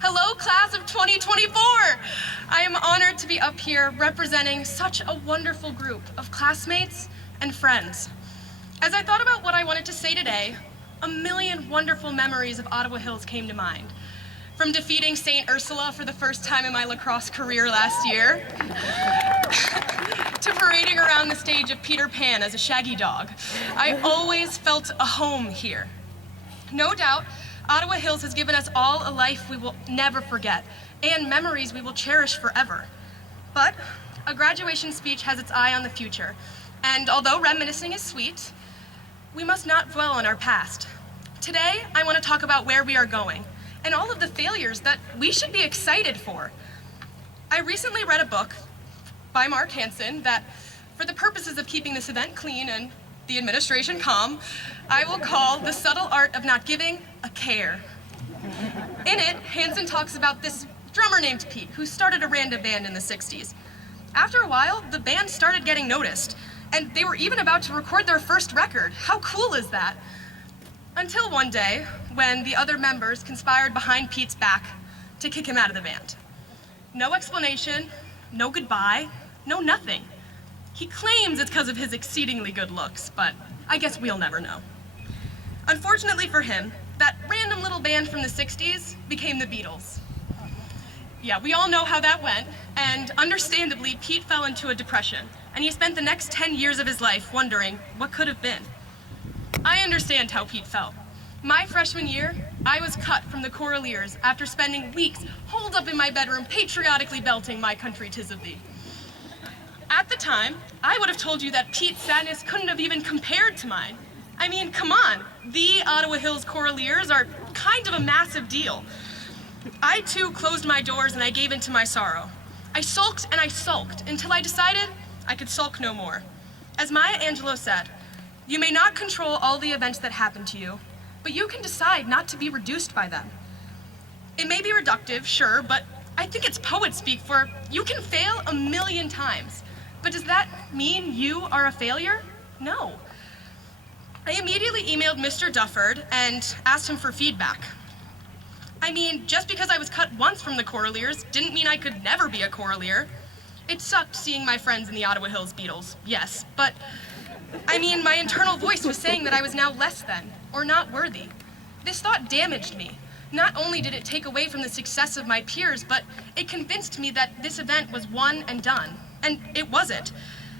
Hello, class of 2024! I am honored to be up here representing such a wonderful group of classmates and friends. As I thought about what I wanted to say today, a million wonderful memories of Ottawa Hills came to mind. From defeating St. Ursula for the first time in my lacrosse career last year, to parading around the stage of Peter Pan as a shaggy dog. I always felt a home here. No doubt, Ottawa Hills has given us all a life we will never forget, and memories we will cherish forever. But a graduation speech has its eye on the future, and although reminiscing is sweet, we must not dwell on our past. Today, I want to talk about where we are going, and all of the failures that we should be excited for. I recently read a book by Mark Hansen that, for the purposes of keeping this event clean and the administration calm, I will call The Subtle Art of Not Giving a Care. In it, Hansen talks about this drummer named Pete, who started a random band in the 60s. After a while, the band started getting noticed, and they were even about to record their first record. How cool is that? Until one day, when the other members conspired behind Pete's back to kick him out of the band. No explanation, no goodbye, no nothing. He claims it's because of his exceedingly good looks, but I guess we'll never know. Unfortunately for him, that random little band from the 60s became the Beatles. Yeah, we all know how that went, and understandably, Pete fell into a depression, and he spent the next 10 years of his life wondering what could have been. I understand how Pete felt. My freshman year, I was cut from the Choraliers after spending weeks holed up in my bedroom patriotically belting My Country 'Tis of Thee. At the time, I would have told you that Pete's sadness couldn't have even compared to mine. I mean, come on, the Ottawa Hills Choraliers are kind of a massive deal. I too closed my doors and I gave in to my sorrow. I sulked and I sulked until I decided I could sulk no more. As Maya Angelou said, you may not control all the events that happen to you, but you can decide not to be reduced by them. It may be reductive, sure, but I think it's poet speak for you can fail a million times. But does that mean you are a failure? No. I immediately emailed Mr. Dufford and asked him for feedback. I mean, just because I was cut once from the Choraliers didn't mean I could never be a Choralier. It sucked seeing my friends in the Ottawa Hills Beatles, yes, but I mean, my internal voice was saying that I was now less than, or not worthy. This thought damaged me. Not only did it take away from the success of my peers, but it convinced me that this event was one and done. And it wasn't.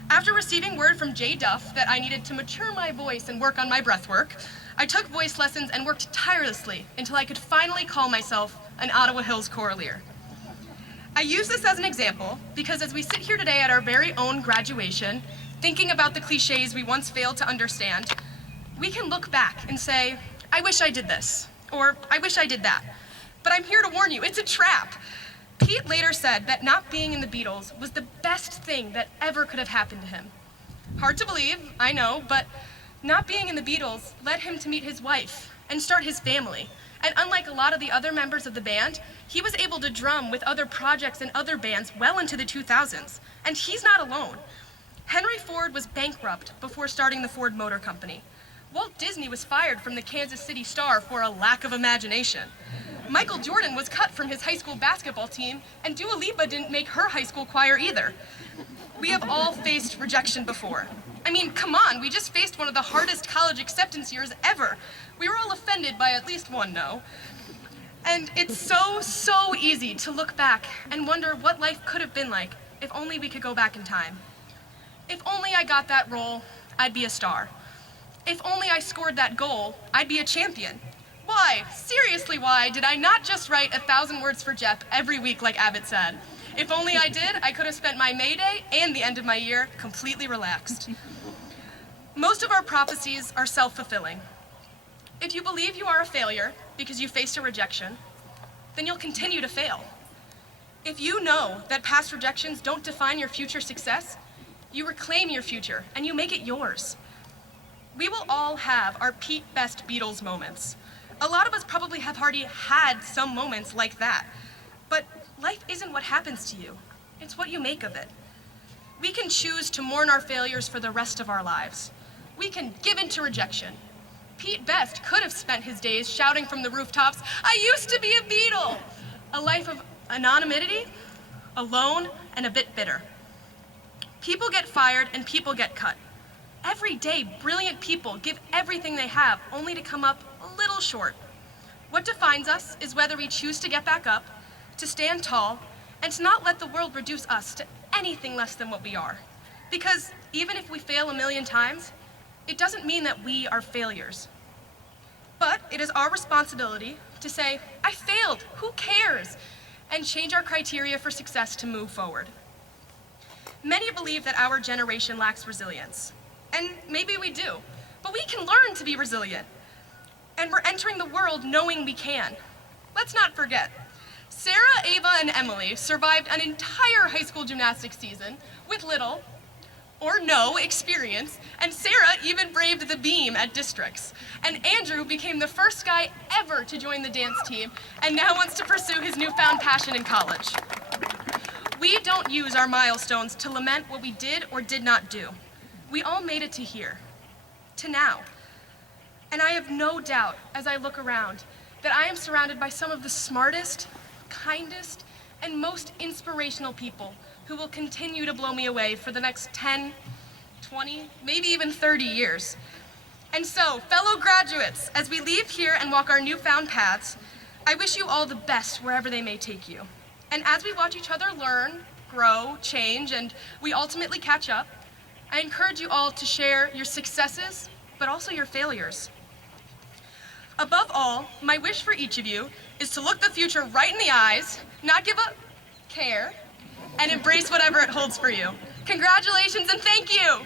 After receiving word from Jay Duff that I needed to mature my voice and work on my breath work, I took voice lessons and worked tirelessly until I could finally call myself an Ottawa Hills Choralier. I use this as an example because as we sit here today at our very own graduation, thinking about the cliches we once failed to understand, we can look back and say, I wish I did this, or I wish I did that. But I'm here to warn you, it's a trap. Pete later said that not being in the Beatles was the best thing that ever could have happened to him. Hard to believe, I know, but not being in the Beatles led him to meet his wife and start his family. And unlike a lot of the other members of the band, he was able to drum with other projects and other bands well into the 2000s. And he's not alone. Henry Ford was bankrupt before starting the Ford Motor Company. Walt Disney was fired from the Kansas City Star for a lack of imagination. Michael Jordan was cut from his high school basketball team, and Dua Lipa didn't make her high school choir either. We have all faced rejection before. I mean, come on, we just faced one of the hardest college acceptance years ever. We were all offended by at least one no. And it's so easy to look back and wonder what life could have been like if only we could go back in time. If only I got that role, I'd be a star. If only I scored that goal, I'd be a champion. Why, seriously why, did I not just write 1,000 words for Jeff every week like Abbott said? If only I did, I could have spent my May Day and the end of my year completely relaxed. Most of our prophecies are self-fulfilling. If you believe you are a failure because you faced a rejection, then you'll continue to fail. If you know that past rejections don't define your future success, you reclaim your future and you make it yours. We will all have our Pete Best Beatles moments. A lot of us probably have already had some moments like that. But life isn't what happens to you. It's what you make of it. We can choose to mourn our failures for the rest of our lives. We can give in to rejection. Pete Best could have spent his days shouting from the rooftops, "I used to be a Beatle!" a life of anonymity, alone, and a bit bitter. People get fired and people get cut. Every day, brilliant people give everything they have, only to come up a little short. What defines us is whether we choose to get back up, to stand tall, and to not let the world reduce us to anything less than what we are. Because even if we fail a million times, it doesn't mean that we are failures. But it is our responsibility to say, I failed, who cares? And change our criteria for success to move forward. Many believe that our generation lacks resilience. And maybe we do, but we can learn to be resilient. And we're entering the world knowing we can. Let's not forget, Sarah, Ava, and Emily survived an entire high school gymnastics season with little or no experience, and Sarah even braved the beam at districts. And Andrew became the first guy ever to join the dance team and now wants to pursue his newfound passion in college. We don't use our milestones to lament what we did or did not do. We all made it to here, to now. And I have no doubt, as I look around, that I am surrounded by some of the smartest, kindest, and most inspirational people who will continue to blow me away for the next 10, 20, maybe even 30 years. And so, fellow graduates, as we leave here and walk our newfound paths, I wish you all the best wherever they may take you. And as we watch each other learn, grow, change, and we ultimately catch up, I encourage you all to share your successes, but also your failures. Above all, my wish for each of you is to look the future right in the eyes, not give up, care, and embrace whatever it holds for you. Congratulations and thank you!